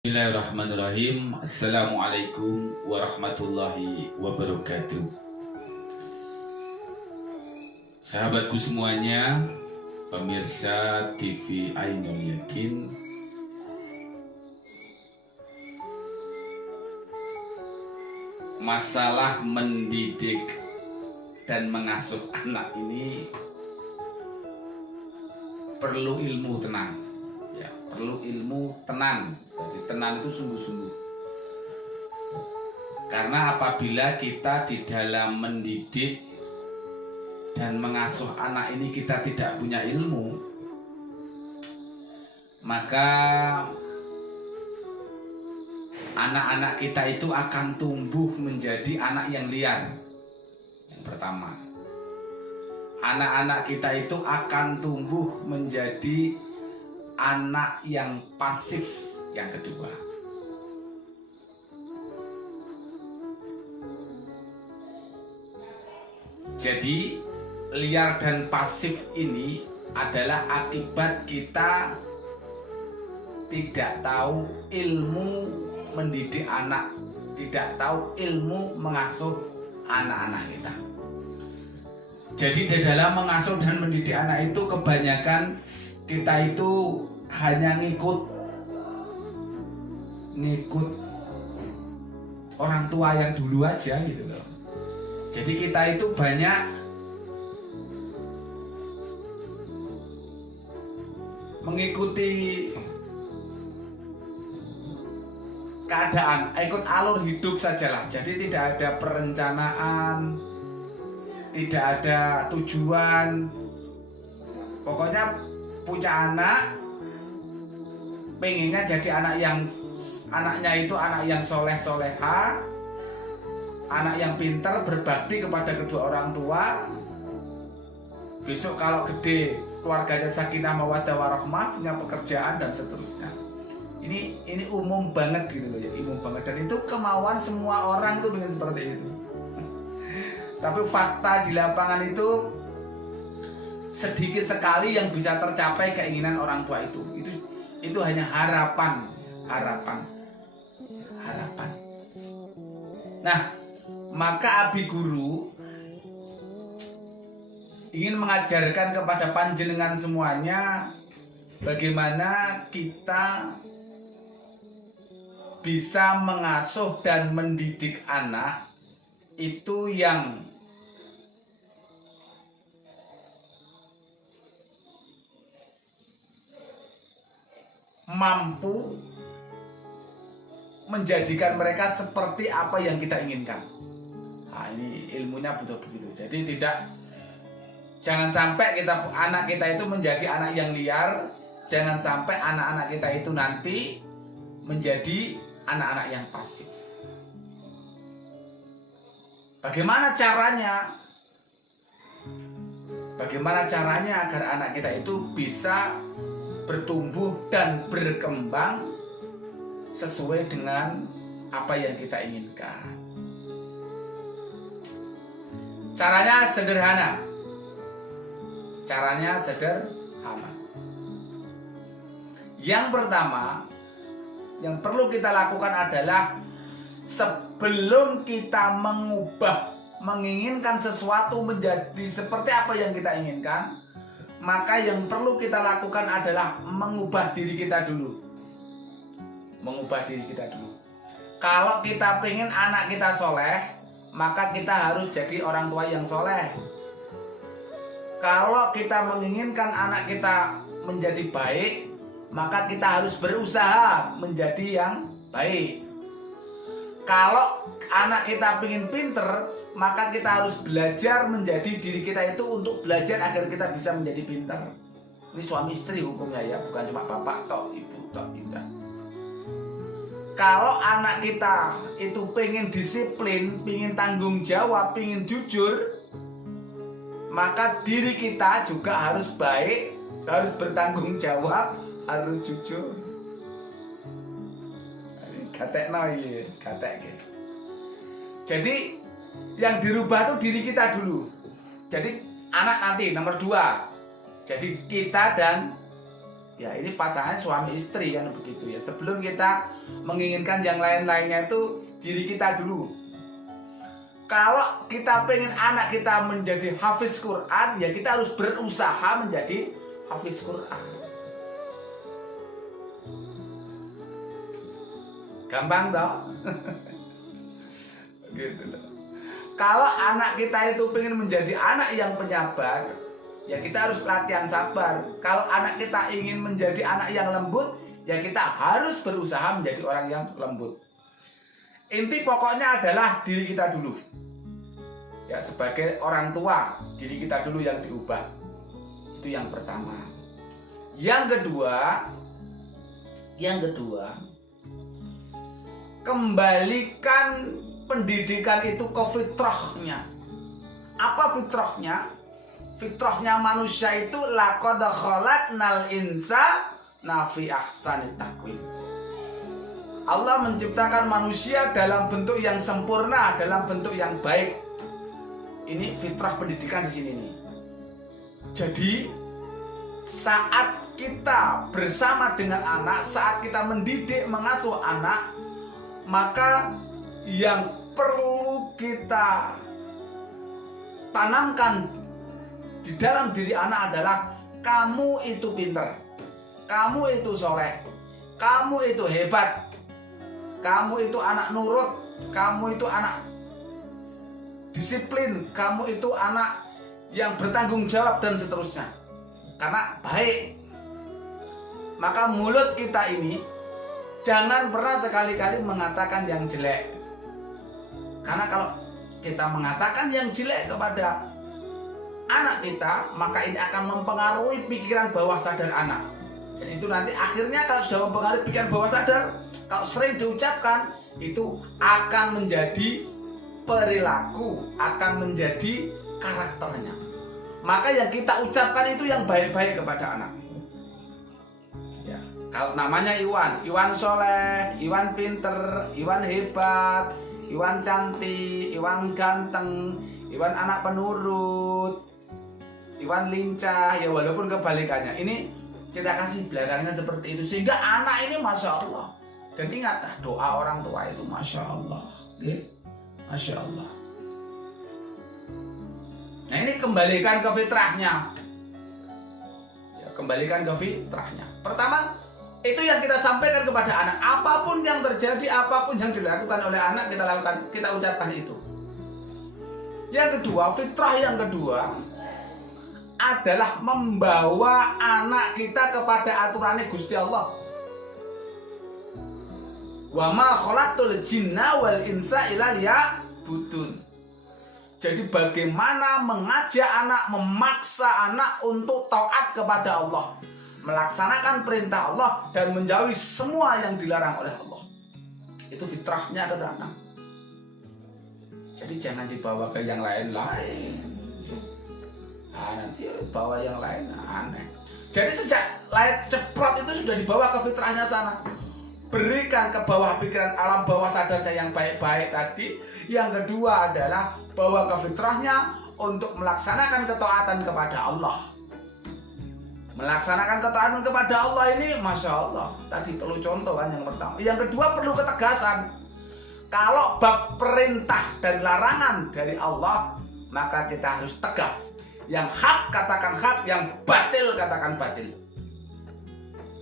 Bismillahirrahmanirrahim. Assalamualaikum warahmatullahi wabarakatuh. Sahabatku semuanya, pemirsa TV Ainul Yakin, masalah mendidik dan mengasuh anak ini perlu ilmu tenang. Ya, perlu ilmu tenan. Jadi tenan itu sungguh-sungguh. Karena apabila kita di dalam mendidik dan mengasuh anak ini kita tidak punya ilmu, maka anak-anak kita itu akan tumbuh menjadi anak yang liar. Yang pertama, anak-anak kita itu akan tumbuh menjadi anak yang pasif. Yang kedua, jadi liar dan pasif ini adalah akibat kita tidak tahu ilmu mendidik anak, tidak tahu ilmu mengasuh anak-anak kita. Jadi di dalam mengasuh dan mendidik anak itu kebanyakan kita itu hanya ngikut orang tua yang dulu aja gitu loh. Jadi kita itu banyak mengikuti keadaan, ikut alur hidup sajalah. Jadi tidak ada perencanaan, tidak ada tujuan. Pokoknya punya anak, pengennya jadi anaknya itu anak yang soleh-soleha, anak yang pintar, berbakti kepada kedua orang tua. Besok kalau gede keluarganya sakinah mawaddah warahmah, punya pekerjaan dan seterusnya. Ini umum banget gitu loh ya, umum banget, dan itu kemauan semua orang itu dengan seperti itu. Tapi fakta di lapangan itu sedikit sekali yang bisa tercapai keinginan orang tua itu. Itu hanya harapan. Nah, maka Abi Guru ingin mengajarkan kepada panjenengan semuanya bagaimana kita bisa mengasuh dan mendidik anak itu yang mampu menjadikan mereka seperti apa yang kita inginkan. Nah, ini ilmunya butuh begitu. Jadi jangan sampai anak kita itu menjadi anak yang liar. Jangan sampai anak-anak kita itu nanti menjadi anak-anak yang pasif. Bagaimana caranya? Bagaimana caranya agar anak kita itu bisa bertumbuh dan berkembang sesuai dengan apa yang kita inginkan? Caranya sederhana. Yang pertama yang perlu kita lakukan adalah sebelum kita menginginkan sesuatu menjadi seperti apa yang kita inginkan, maka yang perlu kita lakukan adalah mengubah diri kita dulu. Kalau kita pengen anak kita soleh, maka kita harus jadi orang tua yang soleh. Kalau kita menginginkan anak kita menjadi baik, maka kita harus berusaha menjadi yang baik. Kalau anak kita pengen pinter, maka kita harus belajar menjadi diri kita itu untuk belajar agar kita bisa menjadi pintar. Ini suami istri hukumnya ya, bukan cuma bapak toh, ibu toh, tidak. Kalau anak kita itu pengen disiplin, pengen tanggung jawab, pengen jujur, maka diri kita juga harus baik, harus bertanggung jawab, harus jujur. Katek gitu. Jadi yang dirubah itu diri kita dulu. Jadi anak nanti nomor 2. Jadi kita dan Ya ini pasangan suami istri kan begitu ya. Sebelum kita menginginkan yang lain-lainnya itu diri kita dulu. Kalau kita pengen anak kita menjadi hafiz Quran, ya kita harus berusaha menjadi hafiz Quran. Gampang toh? Gitu loh. Kalau anak kita itu pengen menjadi anak yang penyabar, ya kita harus latihan sabar. Kalau anak kita ingin menjadi anak yang lembut, ya kita harus berusaha menjadi orang yang lembut. Inti pokoknya adalah diri kita dulu. Ya, sebagai orang tua, diri kita dulu yang diubah. Itu yang pertama. Yang kedua, kembalikan pendidikan itu ke fitrahnya. Apa fitrahnya? Fitrahnya manusia itu laqad khalaqnal insana fi ahsani taqwim. Allah menciptakan manusia dalam bentuk yang sempurna, dalam bentuk yang baik. Ini fitrah pendidikan di sini nih. Jadi saat kita bersama dengan anak, saat kita mendidik, mengasuh anak, maka yang perlu kita tanamkan di dalam diri anak adalah kamu itu pintar, kamu itu soleh, kamu itu hebat, kamu itu anak nurut, kamu itu anak disiplin, kamu itu anak yang bertanggung jawab dan seterusnya. Karena baik. Maka mulut kita ini jangan pernah sekali-kali mengatakan yang jelek. Karena kalau kita mengatakan yang jelek kepada anak kita, maka ini akan mempengaruhi pikiran bawah sadar anak. Dan itu nanti akhirnya kalau sudah mempengaruhi pikiran bawah sadar, kalau sering diucapkan, itu akan menjadi perilaku, akan menjadi karakternya. Maka yang kita ucapkan itu yang baik-baik kepada anak. Ya, kalau namanya Iwan soleh, Iwan pinter, Iwan hebat, Iwan cantik, Iwan ganteng, Iwan anak penurut, Iwan lincah, ya walaupun kebalikannya. Ini kita kasih belakangnya seperti itu sehingga anak ini masya Allah. Dan ingat, doa orang tua itu masya Allah, okay? Masya Allah. Nah ini kembalikan ke fitrahnya. Ya, kembalikan ke fitrahnya. Pertama, itu yang kita sampaikan kepada anak. Apapun yang terjadi, apapun yang dilakukan oleh anak, kita lakukan, kita ucapkan itu. Yang kedua, fitrah yang kedua adalah membawa anak kita kepada aturannya Gusti Allah. Wa ma khalaqtul jinna wal insa illa liya'budun. Jadi bagaimana mengajak anak, memaksa anak untuk taat kepada Allah, melaksanakan perintah Allah dan menjauhi semua yang dilarang oleh Allah. Itu fitrahnya ke sana. Jadi jangan dibawa ke yang lain-lain. Nanti bawa yang lain aneh. Jadi sejak lahir ceprot itu sudah dibawa ke fitrahnya sana. Berikan ke bawah pikiran alam bawah sadarnya yang baik-baik tadi. Yang kedua adalah bawa ke fitrahnya untuk melaksanakan ketaatan kepada Allah. Melaksanakan ketaatan kepada Allah ini masya Allah. Tadi perlu contoh kan yang pertama. Yang kedua perlu ketegasan. Kalau bab perintah dan larangan dari Allah, maka kita harus tegas. Yang hak katakan hak, yang batil katakan batil.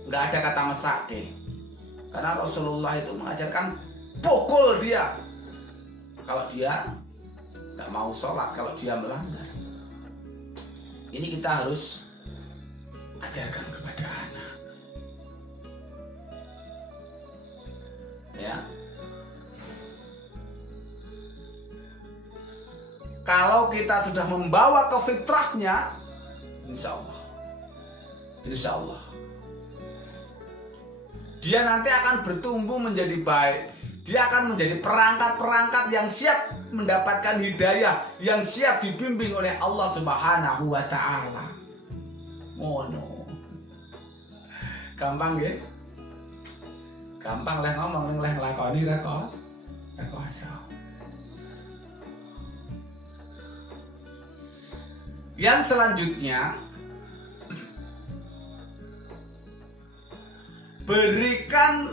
Nggak ada kata mesake. Karena Rasulullah itu mengajarkan pukul dia kalau dia nggak mau sholat, kalau dia melanggar. Ini kita harus ajarkan kepada anak. Ya. Kalau kita sudah membawa ke fitrahnya, insya Allah, dia nanti akan bertumbuh menjadi baik. Dia akan menjadi perangkat-perangkat yang siap mendapatkan hidayah, yang siap dibimbing oleh Allah Subhanahu wa Ta'ala. Mono. Gampang ya? Gampang lah ngomong, lah lakoni kok. Yang selanjutnya, berikan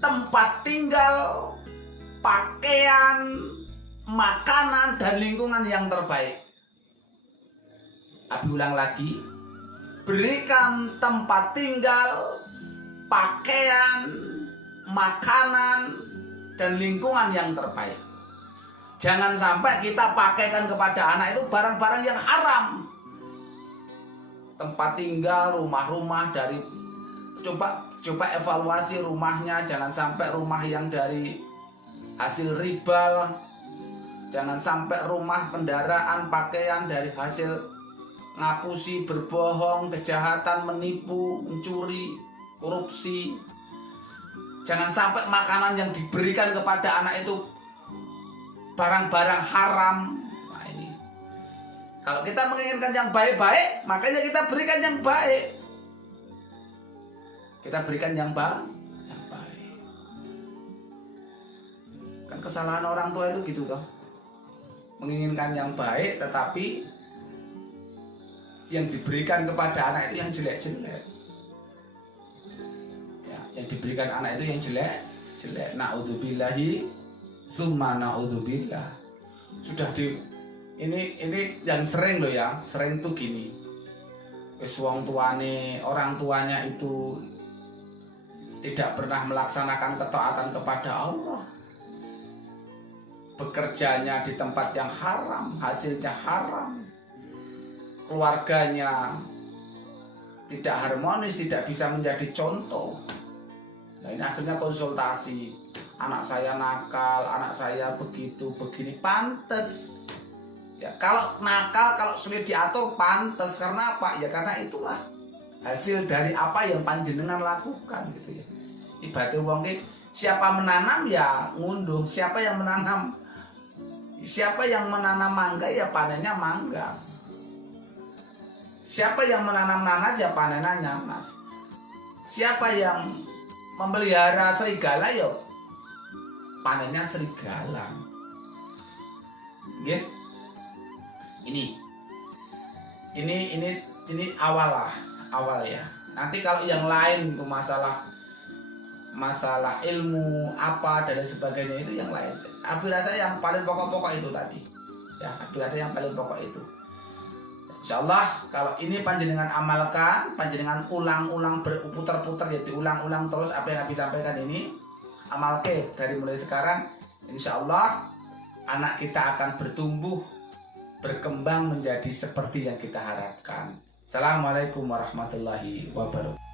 tempat tinggal, pakaian, makanan, dan lingkungan yang terbaik. Abi ulang lagi, berikan tempat tinggal, pakaian, makanan, dan lingkungan yang terbaik. Jangan sampai kita pakaikan kepada anak itu barang-barang yang haram. Tempat tinggal, rumah-rumah dari coba evaluasi rumahnya, jangan sampai rumah yang dari hasil riba, jangan sampai rumah kendaraan, pakaian dari hasil ngapusi, berbohong, kejahatan, menipu, mencuri, korupsi. Jangan sampai makanan yang diberikan kepada anak itu barang-barang haram. Nah ini, kalau kita menginginkan yang baik-baik, makanya kita berikan yang baik. Kita berikan yang baik. Kan kesalahan orang tua itu gitu toh. Menginginkan yang baik, tetapi yang diberikan kepada anak itu yang jelek-jelek. Ya, yang diberikan anak itu yang jelek-jelek. Na'udzubillahi tsumma na'udzubillah. Sudah ini yang sering loh ya, sering tuh gini. Wis wong tuane, orang tuanya itu tidak pernah melaksanakan ketaatan kepada Allah. Bekerjanya di tempat yang haram, hasilnya haram. Keluarganya tidak harmonis, tidak bisa menjadi contoh. Nah ini akhirnya konsultasi. Anak saya nakal, anak saya begitu, begini, pantes. Ya, kalau nakal, kalau sulit diatur, pantes. Karena apa? Ya karena itulah hasil dari apa yang panjenengan lakukan gitu ya. Ibadah wong ki, siapa menanam ya ngunduh, siapa yang menanam mangga ya panennya mangga. Siapa yang menanam nanas ya panennya nanas. Siapa yang memelihara serigala ya panennya serigala. Nggih. Ini awal ya. Nanti kalau yang lain itu masalah ilmu apa dan sebagainya itu yang lain. Abi rasa yang paling pokok-pokok itu tadi. Ya, abi rasa yang paling pokok itu. Insyaallah kalau ini panjenengan amalkan, panjenengan ulang-ulang berputar-putar ya, diulang-ulang terus apa yang Abi sampaikan ini. Amalke dari mulai sekarang, insyaallah anak kita akan bertumbuh, berkembang menjadi seperti yang kita harapkan. Assalamualaikum warahmatullahi wabarakatuh.